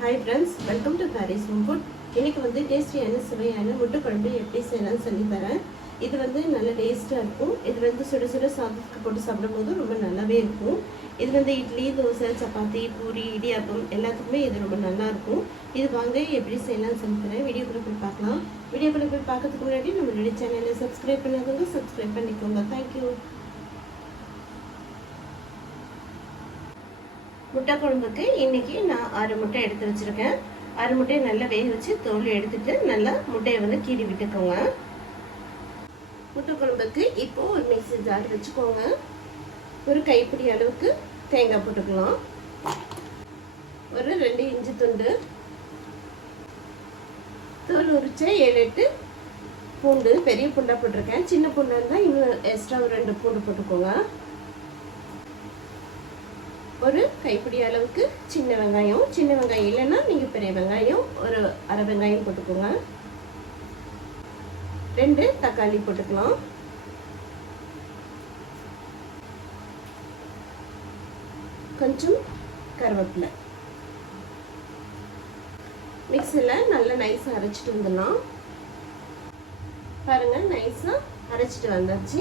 Hi friends welcome to Paris home food இன்றைக்கி வந்து டேஸ்டியான சுவையான முட்டை குழம்பு எப்படி செய்யலாம்னு சொல்லி தரேன். இது வந்து நல்ல டேஸ்ட்டாக இருக்கும். இது வந்து சுட சுட சாதத்துக்கு போட்டு சாப்பிடும்போது ரொம்ப நல்லாவே இருக்கும். இது வந்து இட்லி தோசை சப்பாத்தி பூரி இடியாப்பம் எல்லாத்துக்குமே இது ரொம்ப நல்லாயிருக்கும் இது வாங்க எப்படி செய்யலாம்னு சொல்லி தரேன். வீடியோக்குள்ள போய் பார்க்கலாம். வீடியோக்குள்ள போய் பார்க்கறதுக்கு முன்னாடி நம்மளுடைய சேனலை சப்ஸ்கிரைப் பண்ணாதவங்க சப்ஸ்கிரைப் பண்ணிக்கோங்க. தேங்க்யூ முட்டை குழம்புக்கு இன்னைக்கு நான் ஆறு முட்டை எடுத்து வச்சுருக்கேன். ஆறு முட்டையை நல்லா வேக வச்சு தோல் எடுத்துட்டு நல்லா முட்டையை வந்து கீறி விட்டுக்கோங்க. முட்டை குழம்புக்கு இப்போது ஒரு மிக்ஸி ஜார் வச்சுக்கோங்க. ஒரு கைப்பிடி அளவுக்கு தேங்காய் போட்டுக்கலாம். ஒரு ரெண்டு இஞ்சி துண்டு. தோல் உரிச்ச ஏழு எட்டு பூண்டு பெரிய பூண்டாக போட்டிருக்கேன். சின்ன பூண்டாக இருந்தால் இன்னும் எக்ஸ்ட்ரா ஒரு ரெண்டு பூண்டு போட்டுக்கோங்க. ஒரு கைப்பிடி அளவுக்கு சின்ன வெங்காயம். சின்ன வெங்காயம் இல்லைன்னா நீங்கள் பெரிய வெங்காயம் ஒரு அரை வெங்காயம் போட்டுக்கோங்க. ரெண்டு தக்காளி போட்டுக்கலாம். கொஞ்சம் கருவேப்பிலை. மிக்சியில் நல்லா நைஸாக அரைச்சிட்டு வந்துடலாம். பாருங்கள் நைஸாக அரைச்சிட்டு வந்தாச்சு.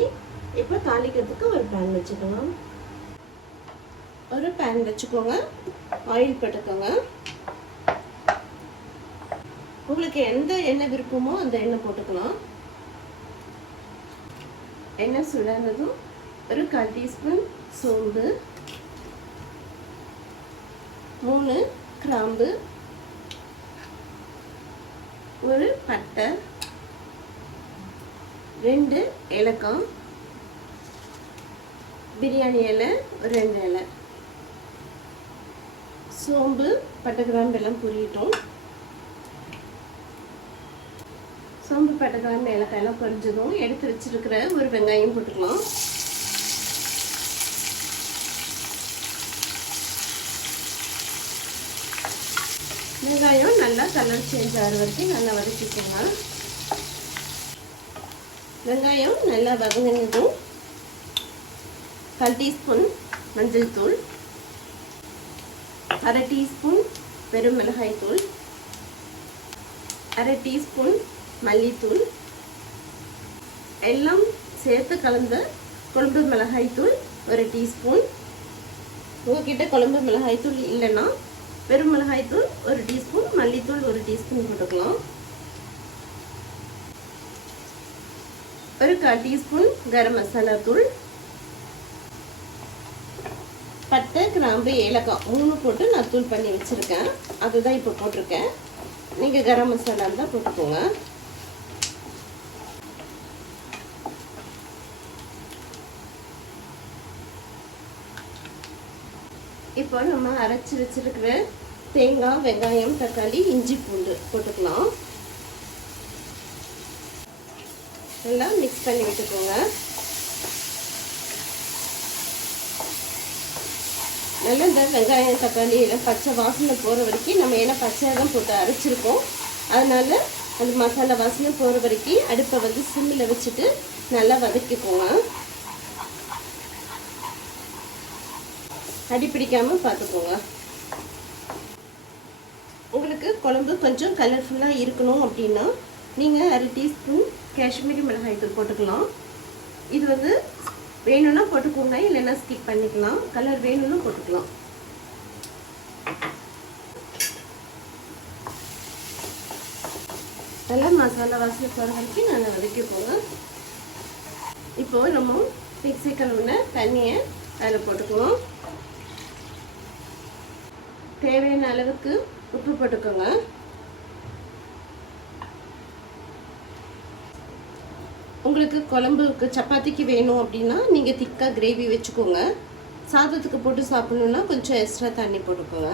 இப்போ தாளிக்கிறதுக்கு ஒரு பேன் வச்சுக்கலாம். ஒரு பேன் வச்சுக்கோங்க. ஆயில் போட்டுக்கோங்க. உங்களுக்கு எந்த எண்ணெய் விருப்பமோ அந்த எண்ணெய் போட்டுக்கலாம். எண்ணெய் சுடானதும் ஒரு கால் டீஸ்பூன் சோம்பு. மூணு கிராம்பு. ஒரு பட்டை. ரெண்டு ஏலக்காய். பிரியாணி இலை ஒரு ரெண்டு இலை. சோம்பு பட்டை கிராம்பு எல்லாம் பொரியட்டும். சோம்பு பட்டை கிராம்பு ஏலக்காயெல்லாம் பொரிஞ்சதும் எடுத்து வச்சிருக்கிற ஒரு வெங்காயம் போட்டுக்கலாம். வெங்காயம் நல்லா கலர் சேஞ்ச் ஆகிற வரைக்கும் நல்லா வதக்கிக்கோங்க. வெங்காயம் நல்லா வதங்கினதும் கால் டீஸ்பூன் மஞ்சள் தூள். அரை டீஸ்பூன் வெறும் மிளகாய்த்தூள் அரை டீஸ்பூன் மல்லித்தூள் எல்லாம் சேர்த்து கலந்த குழம்பு மிளகாய்த்தூள் ஒரு டீஸ்பூன். உங்ககிட்ட குழம்பு மிளகாய்த்தூள் இல்லைன்னா வெறும் மிளகாய் தூள் ஒரு டீஸ்பூன் மல்லித்தூள் ஒரு டீஸ்பூன் போட்டுக்கலாம். ஒரு கால் டீஸ்பூன் கரம் மசாலா தூள் பட்டை கிராம்பு ஏலக்காய் மூணு போட்டு நான் தூள் பண்ணி வச்சுருக்கேன். அதுதான் இப்போ போட்டிருக்கேன். நீங்கள் கரம் மசாலா இருந்தால் போட்டுக்கோங்க. இப்போ நம்ம அரைச்சி வச்சிருக்கிற தேங்காய் வெங்காயம் தக்காளி இஞ்சி பூண்டு போட்டுக்கலாம். நல்லா மிக்ஸ் பண்ணி விட்டுக்கோங்க. நல்லா இந்த வெங்காயம் தக்காளி எல்லாம் பச்சை வாசனை போகிற வரைக்கும் நம்ம ஏன்னா பச்சை தான் போட்டு அரைச்சிருக்கோம். அதனால் அந்த மசாலா வாசனை போகிற வரைக்கும் அடுப்பை வந்து சிம்மில் வச்சுட்டு நல்லா வதக்கிக்கோங்க. அடி பிடிக்காமல் பார்த்துக்கோங்க. உங்களுக்கு குழம்பு கொஞ்சம் கலர்ஃபுல்லாக இருக்கணும் அப்படின்னா நீங்கள் அரை டீஸ்பூன் காஷ்மீரி மிளகாய் தூள் போட்டுக்கலாம். இது வந்து வேணும்னா போட்டுக்கோங்க இல்லைன்னா ஸ்கிப் பண்ணிக்கலாம். கலர் வேணும்னா போட்டுக்கலாம். நல்லா மசாலா வாசனை போகிற வரைக்கும் நல்லா வதக்கிப்போங்க இப்போது நம்ம மிக்சி கழுவுன தண்ணியை அதில் போட்டுக்குவோம் தேவையான அளவுக்கு உப்பு போட்டுக்கோங்க. உங்களுக்கு குழம்புக்கு சப்பாத்திக்கு வேணும் அப்படின்னா நீங்கள் திக்காக கிரேவி வச்சுக்கோங்க. சாதத்துக்கு போட்டு சாப்பிட்ணுன்னா கொஞ்சம் எக்ஸ்ட்ரா தண்ணி போட்டுக்கோங்க.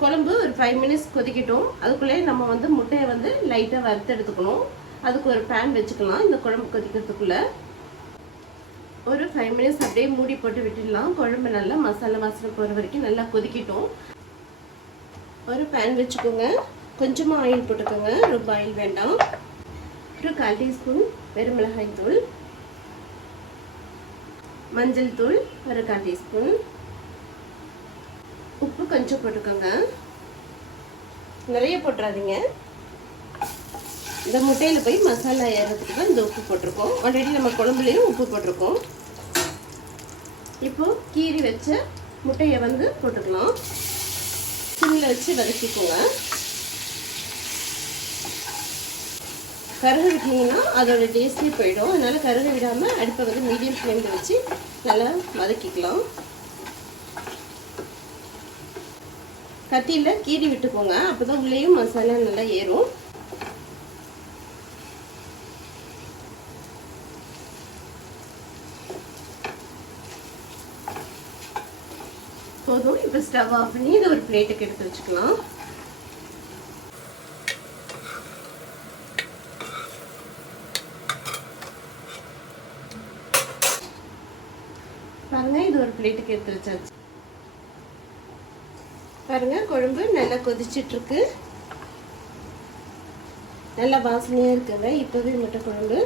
குழம்பு ஒரு ஃபைவ் மினிட்ஸ் கொதிக்கட்டும். அதுக்குள்ளே நம்ம வந்து முட்டையை வந்து லைட்டாக வறுத்து எடுத்துக்கணும். அதுக்கு ஒரு பேன் வச்சுக்கலாம் இந்த குழம்பு கொதிக்கிறதுக்குள்ளே. ஒரு ஃபைவ் மினிட்ஸ் அப்படியே மூடி போட்டு விட்டுடலாம். குழம்பு நல்லா மசாலா வாசனை போகிற வரைக்கும் நல்லா கொதிக்கட்டும். ஒரு பேன் வச்சுக்கோங்க. கொஞ்சமாக ஆயில் போட்டுக்கோங்க. ரொம்ப ஆயில் வேண்டாம். ஒரு கால் டீஸ்பூன் வெறுமிளகாய் தூள் மஞ்சள் தூள் ஒரு கால் டீஸ்பூன். உப்பு கொஞ்சம் போட்டுக்கோங்க. நிறைய போட்டுறாதீங்க. இந்த முட்டையில் போய் மசாலா ஏறதுக்கு தான் இந்த உப்பு போட்டிருக்கோம். ஆல்ரெடி நம்ம குழம்புலேயும் உப்பு போட்டிருக்கோம். இப்போ கீரி வச்ச முட்டையை வந்து போட்டுக்கலாம். சிம்மில் வச்சு வதக்கிக்கோங்க. கருக விட்டிங்கன்னா அதோட டேஸ்ட்டே போயிடும். அதனால் கருக விடாமல் அடுப்பை வந்து மீடியம் ஃப்ளேமில் வச்சு நல்லா வதக்கிக்கலாம். கத்தியில் கீறி விட்டுக்கோங்க. அப்போ தான் உள்ளேயும் மசாலா நல்லா ஏறும். போதும். இப்போ ஸ்டவ் ஆஃப் பண்ணி இதை ஒரு பிளேட்டுக்கு எடுத்து வச்சுக்கலாம். பாருங்க இது ஒரு பிளேட்டுக்கு எடுத்து வச்சாச்சு. பாருங்க குழம்பு நல்லா கொதிச்சிட்டு இருக்கு நல்லா வாசனையா இருக்குங்க இப்போவே முட்டை குழம்பு.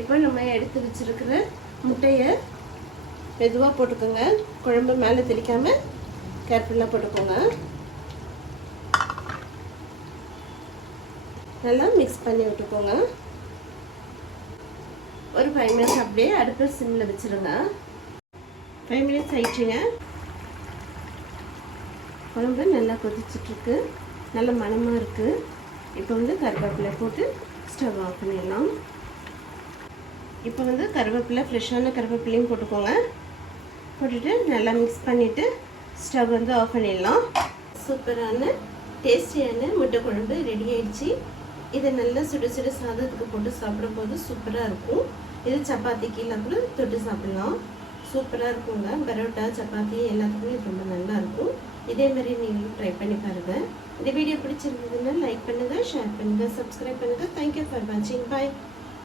இப்போ நம்ம எடுத்து வச்சிருக்கிற முட்டையை மெதுவாக போட்டுக்கோங்க. குழம்பு மேலே தெளிக்காம கேர்ஃபுல்லாக போட்டுக்கோங்க. நல்லா மிக்ஸ் பண்ணி விட்டுக்கோங்க. ஒரு ஃபைவ் மினிட்ஸ் அப்படியே அடுப்பு சிம்மில் வச்சுருங்க ஃபைவ் மினிட்ஸ் ஆயிடுச்சுங்க. குழம்பு நல்லா கொதிச்சிட்ருக்கு. நல்ல மணமாக இருக்குது இப்போ வந்து கருவேப்பிலை போட்டு ஸ்டவ் ஆஃப் பண்ணிடலாம். இப்போ வந்து கருவேப்பிலை ஃப்ரெஷ்ஷான கருவேப்பிலையும் போட்டுக்கோங்க. போட்டுட்டு நல்லா மிக்ஸ் பண்ணிவிட்டு ஸ்டவ் வந்து ஆஃப் பண்ணிடலாம். சூப்பரான டேஸ்டியான முட்டை குழம்பு ரெடி ஆயிடுச்சு. இதை நல்லா சுட சுட சாதத்துக்கு போட்டு சாப்பிடும் போது சூப்பராக இருக்கும். இது சப்பாத்திக்கு எல்லாம் கூட தொட்டு சாப்பிடலாம். சூப்பராக இருக்குங்க. பரோட்டா சப்பாத்தி எல்லாத்துக்குமே இது ரொம்ப நல்லா இருக்கும். இதே மாதிரி நீங்களும் ட்ரை பண்ணி பாருங்கள் இந்த வீடியோ பிடிச்சிருந்ததுன்னா லைக் பண்ணுங்கள் ஷேர் பண்ணுங்கள் சப்ஸ்கிரைப் பண்ணுங்கள் தேங்க்யூ ஃபார் வாட்சிங் பாய்